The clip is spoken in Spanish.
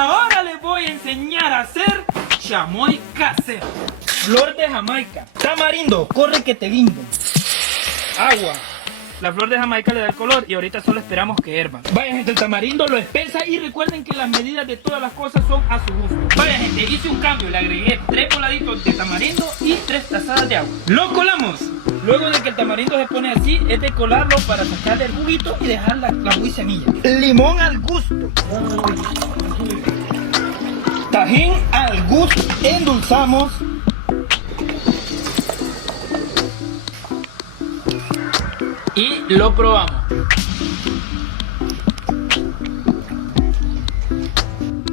Ahora les voy a enseñar a hacer chamoy casero. Flor de Jamaica. Tamarindo, corre que te guindo. Agua. La flor de Jamaica le da el color y ahorita solo esperamos que hierva. Vaya gente, el tamarindo lo espesa y recuerden que las medidas de todas las cosas son a su gusto. Vaya gente, hice un cambio, le agregué 3 coladitos de tamarindo y 3 tazadas de agua. ¡Lo colamos! Luego de que el tamarindo se pone así, es de colarlo para sacarle el juguito y dejar la jugo y semilla. Limón al gusto. Tajín al gusto. Endulzamos. Y lo probamos.